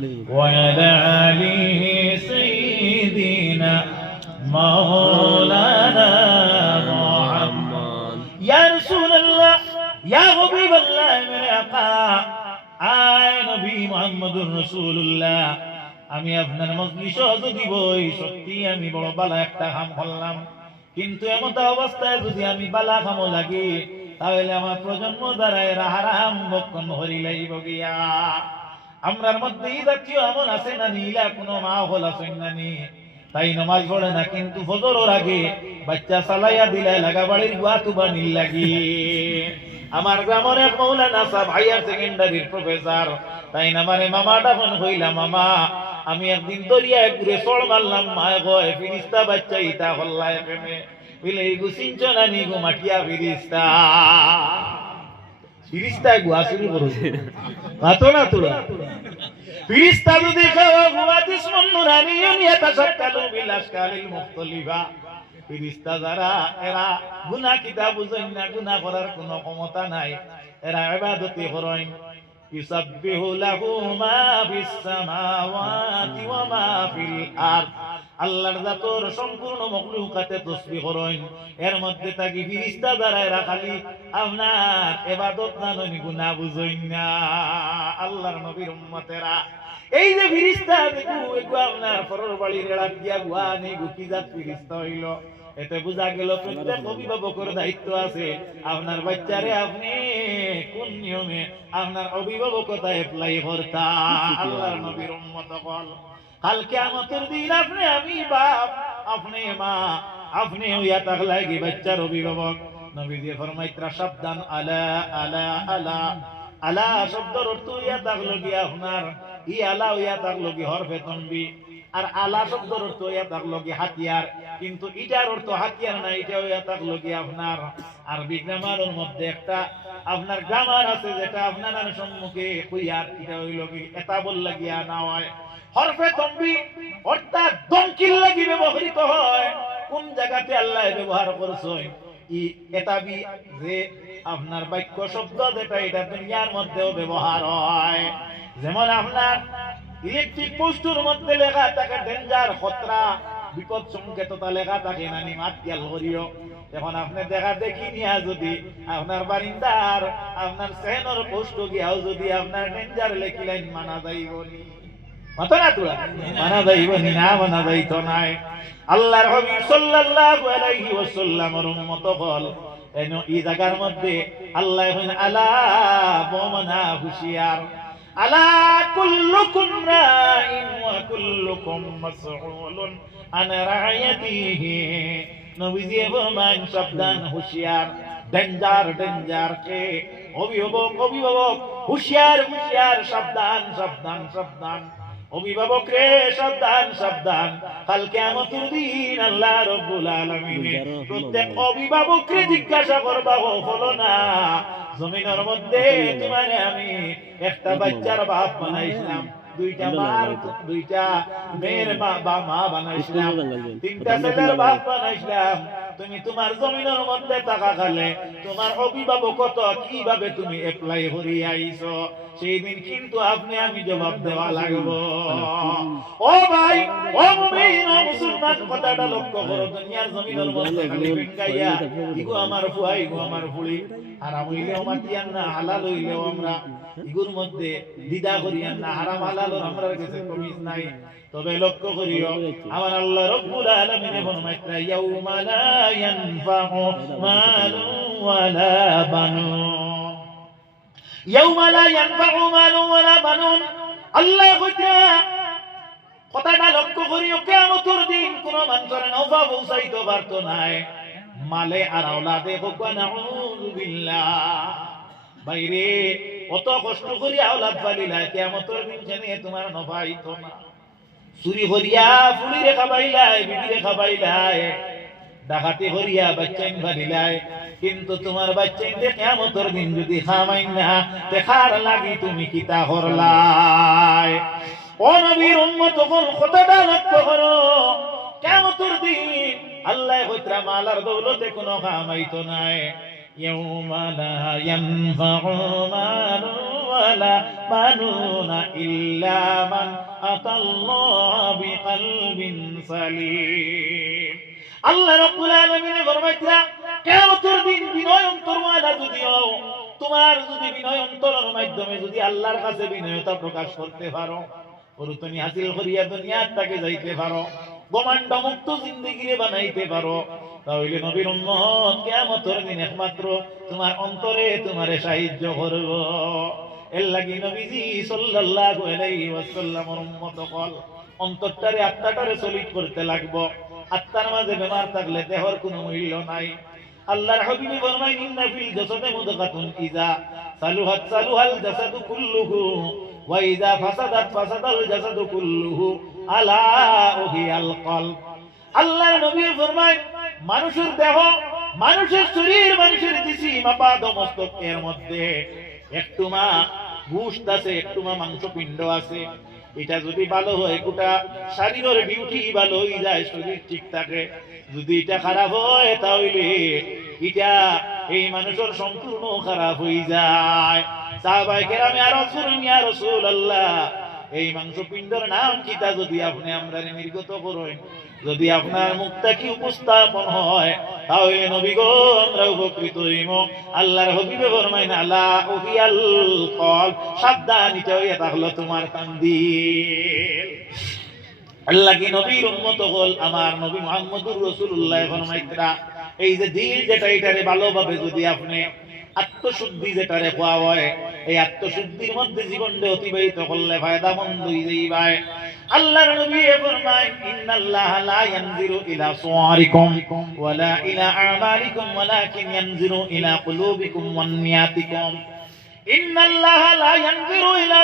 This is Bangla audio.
وعلى آل سيدنا مولانا محمد يا رسول الله يا حبيب الله मेरे आका আয় নবী মুহাম্মদুর রাসূলুল্লাহ আমি আপনার মজলিসে যদি বই সত্যি আমি বড় বালা একটা কাম করলাম কিন্তু এমন অবস্থায় যদি আমি বালা কামো লাগি তাহলে আমার প্রজন্ম দ্বারা হারাম বক্ষণ হরি লাইব গিয়া আমরার মধ্যে জাতীয় এমন আছে না নীলা কোনো মা হল আছেন না নি তাই নামাজ পড়ে না কিন্তু ফজরের আগে বাচ্চা সালাইয়া দিলে লাগা বাড়ির গুয়া তুবা নীল লাগি আমার গ্রামের এক মৌলানা সাহেব হায়ার সেকেন্ডারির প্রফেসর তাই না মানে মামাটা ফোন কইলাম মামা আমি একদিন দরিয়ায় ঘুরে চড় মারলাম মায় গয় ফিরিস্তা বাচ্চা ইতা হল্লায় প্রেমে বিলে গুছিঞ্চ না নি গো মাটিয়া ফিরিস্তা ফিরিস্তা গুয়া শুরু করছে মাতো না তোরা ফিরিস্তা যদি খাওয়া গুয়া দিসমন নুরানিয়ুন ইয়াতাশাক্কালু বিল আশকালিল মুখতালিফা ফিরিস্তা যারা এরা গুনাহ কিতাব বুঝেন না গুনাহ করার কোনো ক্ষমতা নাই এরা ইবাদতি করেন ইউসাব্বিহু লাহু মা ফিস সামাওয়াতি ওয়া মা ফিল আরদ আল্লাহর জাতর সম্পূর্ণ মখলুকাতে তাসবিহ করেন এর মধ্যে থাকি ফিরিস্তা যারা এরা খালি আপনার ইবাদত না ননি গুনাহ বুঝেন না আল্লাহর নবীর উম্মতেরা এই যে ফিরিস্তা দেখু এগু আপনার পরর বাড়ির এড়া দিয়া গুয়া নেই গুকি জাত ফিরিস্তা হইল এতে বোঝা গেল প্রত্যেক অভিভাবকের দায়িত্ব আছে আপনার বাচ্চারে আপনি কোন নিয়মে আপনার অভিভাবকতা অ্যাপ্লাই করতা আল্লাহর নবীর উম্মত হল কাল কিয়ামতের দিন আপনি আমি বাপ আপনি মা আপনি হইয়া থাকলে কি বাচ্চার অভিভাবক নবীজি ফরমাইত্রা সাবধান আলা আলা আলা আলা শব্দের অর্থ হইয়া থাকলো কি আপনার ই আলা হইয়া থাকলো কি হরফে তনবি আর আলা শব্দের অর্থ হইয়া থাকলো কি হাতিয়ার কিন্তু এটার অর্থ হাতিয়ার না এটা হইয়া থাকলো কি আপনার আরবি গ্রামারের মধ্যে একটা আপনার গ্রামার আছে যেটা আপনার সম্মুখে কইয়ার এটা হইল কি এটা বললা গিয়া না হয় হরফে তনবি অর্থাৎ দমকিল লাগি ব্যবহৃত হয় কোন জায়গাতে আল্লাহ ব্যবহার করছেন ই এটা বি যে আপনার বাক্য শব্দ যেটা এটা দুনিয়ার মধ্যেও ব্যবহার হয় যেমন আপনার ইলেকট্রিক পোস্টের মধ্যে লেখা থাকে ডেঞ্জার খতরা বিপদ সংকেততা লেখা থাকে নানি মাত গেল করিও এখন আপনি দেখা দেখি নিয়া যদি আপনার বারিন্দার আপনার সেহনের পোস্ট গিয়াও যদি আপনার ডেঞ্জার লেখিলেন মানা যাইব নি মাথা না তোলা মানা যাইব নি না মানা যাইতো নাই আল্লাহর হাবিব সাল্লাল্লাহু আলাইহি ওয়াসাল্লামের উম্মত হল এনো এই জায়গার মধ্যে আল্লাহ বলেন আলা বমনা হুশিয়ার আলা কুল্লুকুম রাইন ওয়া কুল্লুকুম মাসউলুন আন রায়াতিহি নবীজি ফরমান সাবধান হুশিয়ার ডেঞ্জার ডেঞ্জার কে অভিভাবক হুশিয়ার হুশিয়ার সাবধান সাবধান সাবধান অভিভাবক রে সাবধান সাবধান কাল কিয়ামতের দিন আল্লাহ রাব্বুল আলামিন প্রত্যেক অভিভাবককে জিজ্ঞাসা করবা হলো না জমিনের মধ্যে তোমারে আমি একটা বাচ্চার বাপ বানাইছিলাম দুইটা মার দুইটা মেয়ের মা বানাইছিলাম তিনটা ছেলের বাপ বানাইছিলাম তুমি তোমার জমিনের মধ্যে টাকা খালে তোমার অভিভাবকতা কিভাবে তুমি অ্যাপ্লাই করি আইছো সেই দিন কিন্তু আপনি আমি জবাব দেওয়া লাগবো ও ভাই ও মুমিন ও মুসলমান কথাটা লক্ষ্য করো দুনিয়ার জমিনের মধ্যে খালি বিঙ্গাইয়া ইগো আমার ফুয়া ইগো আমার ফুলি হারাম হইলেও মাতিয়ান না হালাল হইলেও আমরা ইগুর মধ্যে দ্বিধা করিয়ান না হারাম হালাল আমরা কাছে কমিস নাই তবে লক্ষ্য করিও আমার আল্লাহ রাব্বুল আলামিন ফরমাইত্রা ইয়াউমা লা ইয়ানফাউ মালু ওয়ালা বানুন ইয়াউমা লা ইয়ানফাউ মালু ওয়ালা বানুন আল্লাহ কইতা কথাটা লক্ষ্য করিও কিয়ামতের দিন কোন মানুষের নফা পৌঁছাইতে পারতো নাই মালে আর আওলাদে হোক নাউযু বিল্লাহ বাইরে অত কষ্ট করি আওলাদ পালিলা কিয়ামতের দিন জানে তোমার নফা হইতো না চুরি করিয়া ফুলিরে খাবাইলাই বিবিরে খাবাইলাই ডাকাতি করিয়া বাচ্চাইন ভালিলাই কিন্তু তোমার বাচ্চাইন কিয়ামতের দিন যদি খামাই না দেখার লাগি তুমি কিতা করলাই ও নবীর উম্মত কোন কথাটা লক্ষ্য করো কিয়ামতের দিন আল্লাহ কইত্রা মালার দৌলতে কোনো খামাইতো নাই ইয়াউমা লা ইয়ানফাউ মালুন ওয়ালা বানুনা ইল্লা মান আতাল্লাহ বিকলবিন সালিম। আল্লাহ রাব্বুল আলামিন ফরমাইতরা কিয়ামতের দিন বিনয় অন্তরওয়ালা যদি হও, তোমার যদি বিনয় অন্তরের মাধ্যমে যদি আল্লাহর কাছে বিনয়তা প্রকাশ করতে পারো, তুমি হাসিল করিয়া দুনিয়ার তাকে যাইতে পারো, ঘমণ্ড মুক্ত জিন্দেগিরে বানাইতে পারো, তাহলে নবীর উম্মত কিয়ামতের দিন একমাত্র তোমার অন্তরে তোমারে সাহায্য করব। এর লাগি নবীজি সাল্লাল্লাহু আলাইহি ওয়াসাল্লামের উম্মত হল অন্তরটারে আত্মাটারে সলিড করতে লাগবো। আত্মার মাঝে বেমার থাকলে দেহর কোনো মূল্য নাই। আল্লাহর হাবিব ফরমায় ইন্না ফিল জাসাদি মুদগাতুন ইযা সালুহাত সালুহাল জাসাদু কুল্লুহু ওয়া ইযা ফাসাদাত ফাসাদাল জাসাদু কুল্লুহু আলা ওহিয়াল কলব। আল্লাহর নবী ফরমায় মানুষের দেহ, মানুষের শরীর, মানুষের জিসিম আপাদ মস্তক এর মধ্যে একটুমা গোশত আছে, একটুমা মাংসপিণ্ড আছে। এটা যদি ভালো হয় গোটা শরীরের বিউটি ভালো হয়ে যায়, শরীর ঠিক থাকে। যদি এটা খারাপ হয় তাহলে এটা এই মানুষের সম্পূর্ণ খারাপ হয়ে যায়। সাহাবায়ে কেরামে আরজ করেন, ইয়া রাসূলুল্লাহ, এই মাংসপিণ্ডের নাম কিটা যদি আপনি আমরা নির্গত করেন, যদি আপনার মুখটা কি উপস্থাপন হয় তাহলে নবী গো আমরা উপকৃত হইব। আল্লাহর হাবিবে ফরমাইন আলা ওহিয়াল কলব, সাবধান, এটা হইয়া থাকলো তোমার কান্দিল। আল্লাহ কি নবীর উম্মত হল আমার নবী মুহাম্মদুর রাসূলুল্লাহ ফরমাইতরা এই যে দিল যেটা, এটারে ভালোভাবে যদি আপনি আত্মশুদ্ধি যেটারে পাওয়া হয়, এই আত্মশুদ্ধির মধ্যে জীবনটা অতিবাহিত করলে ফায়দামন্দ হয়ে যাইবে। আল্লাহর নবী ফরমায় ইন্নাল্লাহা লা ইয়ানজিরু ইলা সুওয়ারিকুম ওয়ালা ইলা আমালিকুম ওয়ালাকিন ইয়ানজিরু ইলা কুলুবিকুম ওয়ান নিয়াতিকুম। ইন্নাল্লাহা লা ইয়ানজিরু ইলা